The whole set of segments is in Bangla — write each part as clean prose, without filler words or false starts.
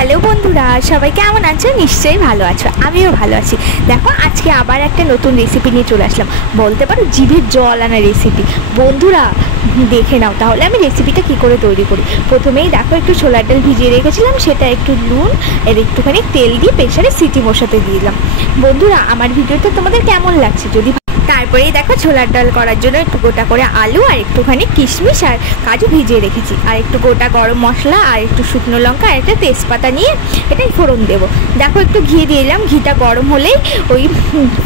হ্যালো বন্ধুরা, সবাই কেমন আছো? নিশ্চয়ই ভালো আছো, আমিও ভালো আছি। দেখো আজকে আবার একটা নতুন রেসিপি নিয়ে চলে আসলাম, বলতে পারো জিভের জল আনা রেসিপি। বন্ধুরা দেখে নাও তাহলে আমি রেসিপিটা কি করে তৈরি করি। প্রথমেই দেখো একটু ছোলার ডাল ভিজিয়ে রেখেছিলাম, সেটা একটু নুন আর একটুখানি তেল দিয়ে প্রেসারে সিটি বসাতে দিলাম। বন্ধুরা আমার ভিডিওটা তোমাদের কেমন লাগছে যদি তারপরেই দেখো ছোলার ডাল করার জন্য একটু গোটা করে আলু আর একটুখানি কিশমিশ আর কাজু ভিজিয়ে রেখেছি, আর একটু গোটা গরম মশলা আর একটু শুকনো লঙ্কা আর একটা তেজপাতা নিয়ে এটাই ফোড়ন দেবো। দেখো একটু ঘি দিয়ে দিলাম, ঘিটা গরম হলেই ওই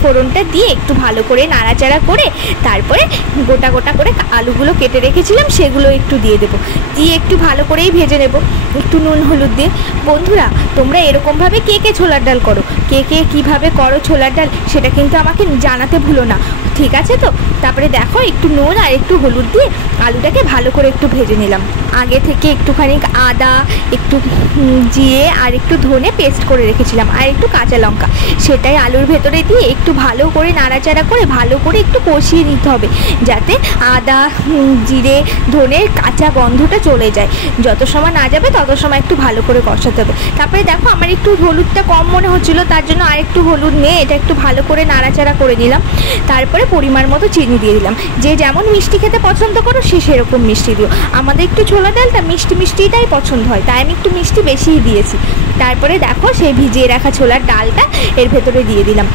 ফোড়নটা দিয়ে একটু ভালো করে নাড়াচাড়া করে তারপরে গোটা গোটা করে আলুগুলো কেটে রেখেছিলাম সেগুলো একটু দিয়ে দেবো, দিয়ে একটু ভালো করেই ভেজে নেব একটু নুন হলুদ দিয়ে। বন্ধুরা তোমরা এরকমভাবে কে কে ছোলার ডাল করো, কে কে কীভাবে করো ছোলার ডাল, সেটা কিন্তু আমাকে জানাতে ভুলো না, ঠিক আছে তো? তারপরে দেখো একটু নুন আর একটু হলুদ দিয়ে আলুটাকে ভালো করে একটু ভেজে নিলাম। আগে থেকে একটুখানি আদা, একটু জিরে আর একটু ধনে পেস্ট করে রেখেছিলাম আর একটু কাঁচা লঙ্কা, সেটাই আলুর ভেতরে দিয়ে একটু ভালো করে নাড়াচাড়া করে ভালো করে একটু কষিয়ে নিতে হবে, যাতে আদা জিরে ধনের কাঁচা গন্ধটা চলে যায়। যত সময় না যাবে তত সময় একটু ভালো করে কষাতে হবে। তারপরে দেখো আমার একটু হলুদটা কম মনে হচ্ছিল, তার জন্য আর একটু হলুদ নিয়ে এটা একটু ভালো করে নাড়াচাড়া করে নিলাম। তারপরে পরিমাণ মতো চিনি দিয়ে দিলাম, যে যেমন মিষ্টি খেতে পছন্দ করো সে সেরকম মিষ্টি দিও। আমাদের একটু ছোলা ডালটা মিষ্টি মিষ্টিটাই পছন্দ হয়, তাই আমি একটু মিষ্টি বেশিই দিয়েছি। তারপরে দেখো সেই ভিজিয়ে রাখা ছোলার ডালটা এর ভেতরে দিয়ে দিলাম,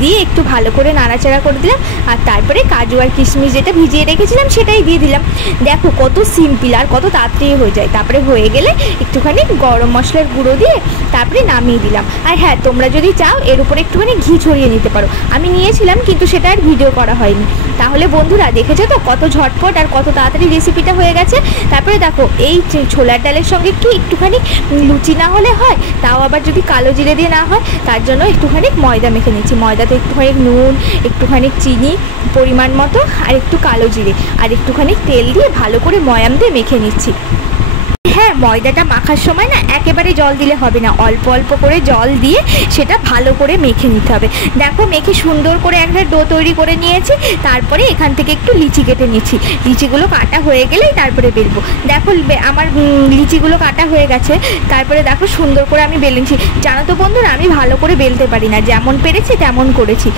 দিয়ে একটু ভালো করে নাড়াচাড়া করে দিলাম, আর তারপরে কাজু আর কিশমিশ যেটা ভিজিয়ে রেখেছিলাম সেটাই দিয়ে দিলাম। দেখো কত সিম্পল আর কত তাড়াতাড়ি হয়ে যায়। তারপরে হয়ে গেলে একটুখানি গরম মশলার গুঁড়ো দিয়ে তারপরে নামিয়ে দিলাম। আর হ্যাঁ, তোমরা যদি চাও এর উপরে একটুখানি ঘি ছড়িয়ে নিতে পারো, আমি নিয়েছিলাম কিন্তু সেটা আর ভিডিও করা হয়নি। তাহলে বন্ধুরা দেখেছো তো কত ঝটপট আর কত তাড়াতাড়ি রেসিপিটা হয়ে গেছে। তারপরে দেখো এই ছোলার ডালের সঙ্গে কি একটুখানি লুচি না হলে হয়, তাও আবার যদি কালো জিরে দিয়ে না হয়, তার জন্য একটুখানি ময়দা মেখে নিচ্ছি। ময়দাতে একটুখানি নুন, একটুখানি চিনি পরিমাণ মতো আর একটু কালো জিরে আর একটুখানি তেল দিয়ে ভালো করে ময়াম দিয়ে মেখে নিচ্ছি। হ্যাঁ, ময়দাটা মাখার সময় না একেবারে জল দিলে হবে না, অল্প অল্প করে জল দিয়ে সেটা ভালো করে মেখে নিতে হবে। দেখো মেখে সুন্দর করে একটা ডো তৈরি করে নিয়েছি। তারপরে এখান থেকে একটু লিচি কেটে নিচ্ছি, লিচিগুলো কাটা হয়ে গেলেই তারপরে বেলবো। দেখো আমার লিচিগুলো কাটা হয়ে গেছে। তারপরে দেখো সুন্দর করে আমি বেলেছি। জানো তো বন্ধুরা আমি ভালো করে বেলতে পারি না, যেমন পেরেছি তেমন করেছি।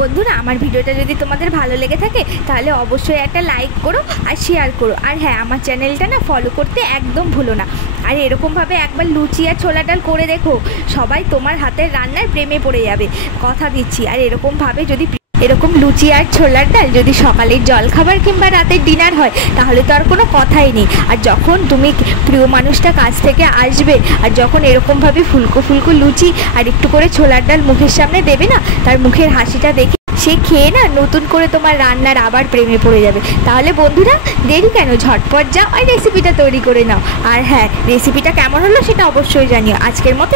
বন্ধুরা আমার ভিডিওটা যদি তোমাদের ভালো লেগে থাকে তাহলে অবশ্যই একটা লাইক করো আর শেয়ার করো, আর হ্যাঁ আমার চ্যানেলটা না ফলো করতে একদম ভুলো না। আর এরকমভাবে একবার লুচি আর ছোলা ডাল করে দেখো, সবাই তোমার হাতের রান্নার প্রেমে পড়ে যাবে, কথা দিচ্ছি। আর এরকমভাবে যদি এরকম লুচি আর ছোলার ডাল যদি সকালের জলখাবার কিংবা রাতের ডিনার হয় তাহলে তো আর কোনো কথাই নেই। আর যখন তুমি প্রিয় মানুষটা কাছ থেকে আসবে আর যখন এরকমভাবে ফুলকো ফুলকো লুচি আর একটু করে ছোলার ডাল মুখের সামনে দেবে না, তার মুখের হাসিটা দেখে সে খেয়ে না নতুন করে তোমার রান্নার আবার প্রেমে পড়ে যাবে। তাহলে বন্ধুরা দেরি কেন, ঝটপট যাও আর রেসিপিটা তৈরি করে নাও। আর হ্যাঁ, রেসিপিটা কেমন হলো সেটা অবশ্যই জানিও। আজকের মতো